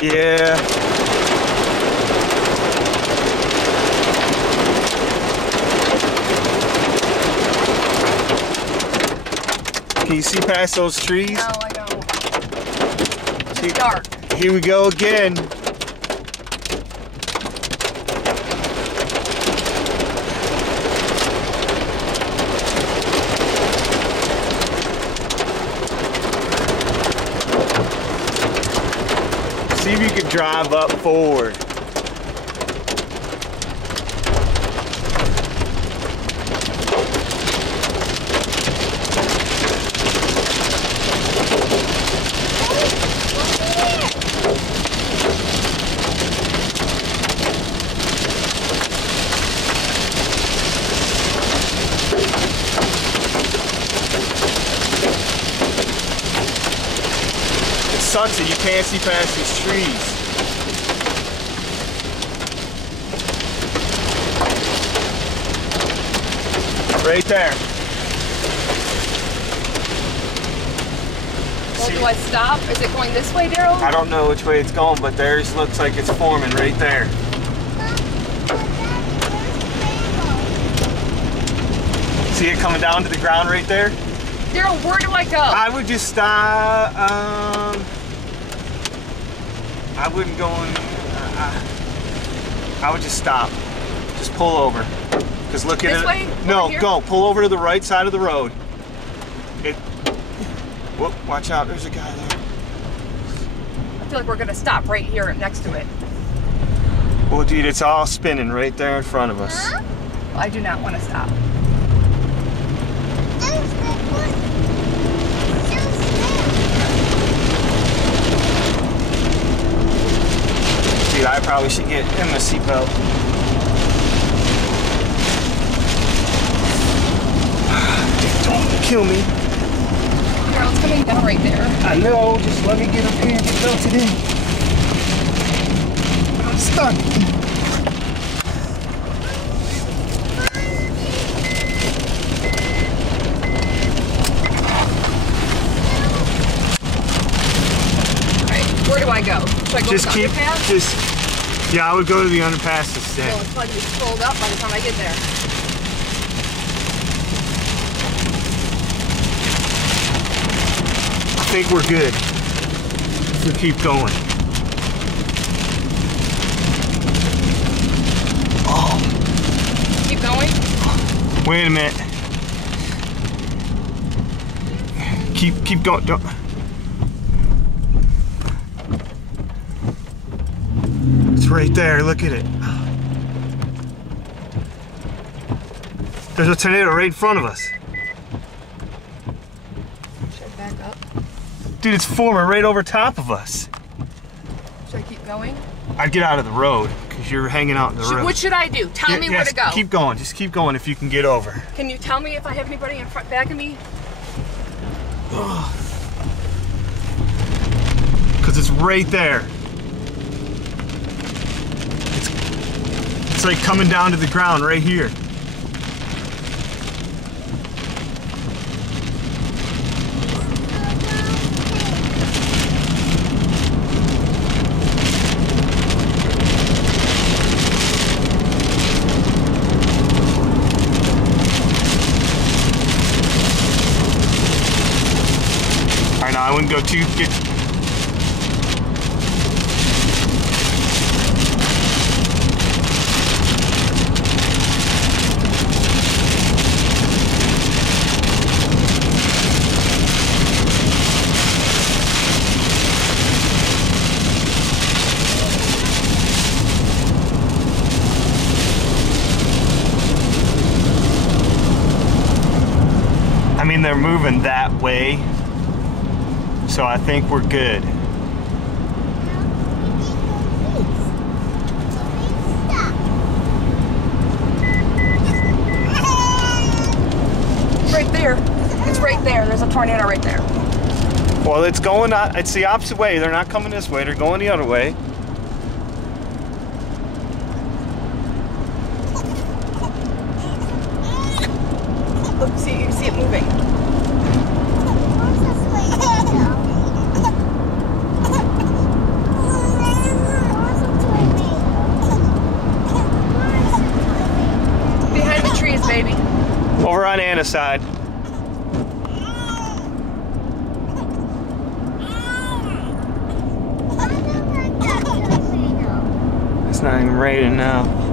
Yeah. Can you see past those trees? No, I don't. It's dark. Here we go again. See if you can drive up forward. Sucks that you can't see past these trees. Right there. Well, see, do I stop? Is it going this way, Daryl? I don't know which way it's going, but theirs looks like it's forming right there. See it coming down to the ground right there? Daryl, where do I go? I would just stop. I wouldn't go in. I would just stop. Just pull over. Because look at it. This way? No, go. Pull over to the right side of the road. Whoop, watch out. There's a guy there. I feel like we're going to stop right here next to it. Well, dude, it's all spinning right there in front of us. Huh? I do not want to stop. Dude, I probably should get him a seatbelt. Don't kill me. Girl, it's coming down right there. I know, just let me get up here and get belted in. I'm stuck. Where do I go? Should I go Just to the underpass? Yeah, I would go to the underpass instead. Well, it's probably going to be pulled up by the time I get there. I think we're good. So keep going. Oh. Keep going? Wait a minute. Keep going. Don't. Right there, look at it. There's a tornado right in front of us. Should I back up? Dude, it's forming right over top of us. Should I keep going? I'd get out of the road because you're hanging out in the road. What should I do? Tell me where to go. Keep going. Just keep going if you can get over. Can you tell me if I have anybody in front, back of me? Because it's right there. It's like coming down to the ground right here. Alright, now I wouldn't go too get. I mean, they're moving that way, so I think we're good. Right there. It's right there. There's a tornado right there. Well, it's going out. It's the opposite way. They're not coming this way. They're going the other way. Look, see, you see it moving. on Anna's side. It's not even raining now.